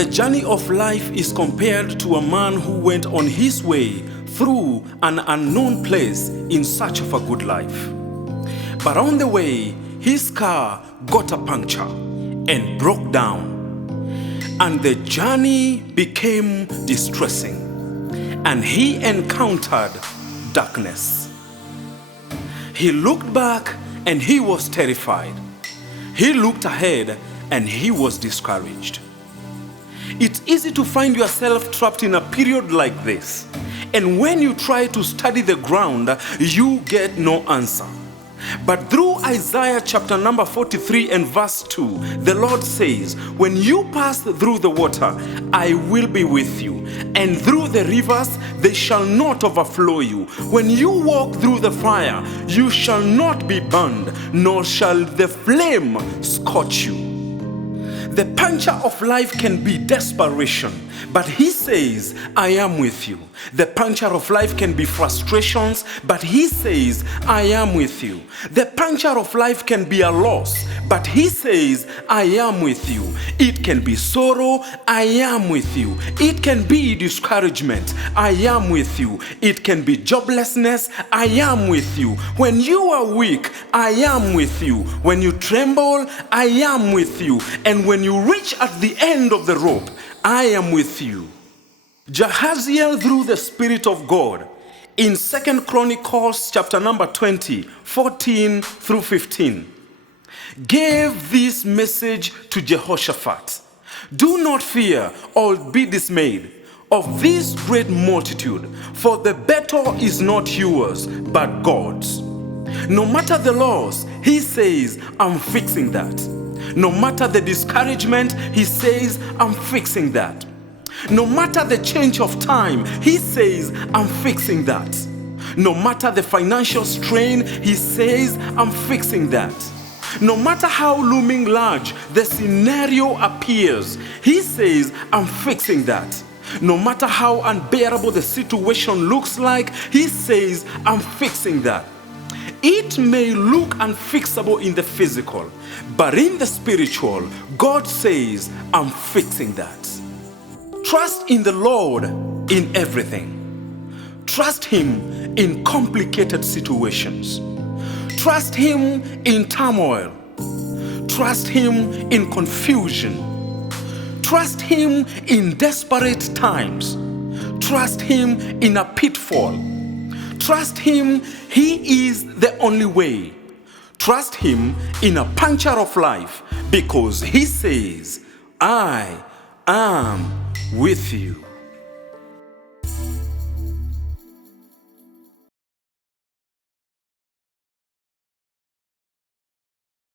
The journey of life is compared to a man who went on his way through an unknown place in search of a good life. But on the way, his car got a puncture and broke down. And the journey became distressing. And he encountered darkness. He looked back and he was terrified. He looked ahead and he was discouraged. It's easy to find yourself trapped in a period like this. And when you try to study the ground, you get no answer. But through Isaiah chapter number 43 and verse 2, the Lord says, when you pass through the water, I will be with you. And through the rivers, they shall not overflow you. When you walk through the fire, you shall not be burned, nor shall the flame scorch you. The puncture of life can be desperation, but he says, I am with you. The puncture of life can be frustrations, but he says, I am with you. The puncture of life can be a loss, but he says, I am with you. It can be sorrow, I am with you. It can be discouragement, I am with you. It can be joblessness, I am with you. When you are weak, I am with you. When you tremble, I am with you. And when you reach at the end of the rope, I am with you. Jahaziel, through the Spirit of God, in 2 Chronicles chapter number 20, 14 through 15, gave this message to Jehoshaphat. Do not fear or be dismayed of this great multitude, for the battle is not yours, but God's. No matter the loss, he says, I'm fixing that. No matter the discouragement, he says, I'm fixing that. No matter the change of time, he says, I'm fixing that. No matter the financial strain, he says, I'm fixing that. No matter how looming large the scenario appears, he says, I'm fixing that. No matter how unbearable the situation looks like, he says, I'm fixing that. It may look unfixable in the physical, but in the spiritual, God says, I'm fixing that. Trust in the Lord in everything. Trust Him in complicated situations. Trust Him in turmoil. Trust Him in confusion. Trust Him in desperate times. Trust Him in a pitfall. Trust Him, He is the only way. Trust Him in a puncture of life, because He says, I am with you.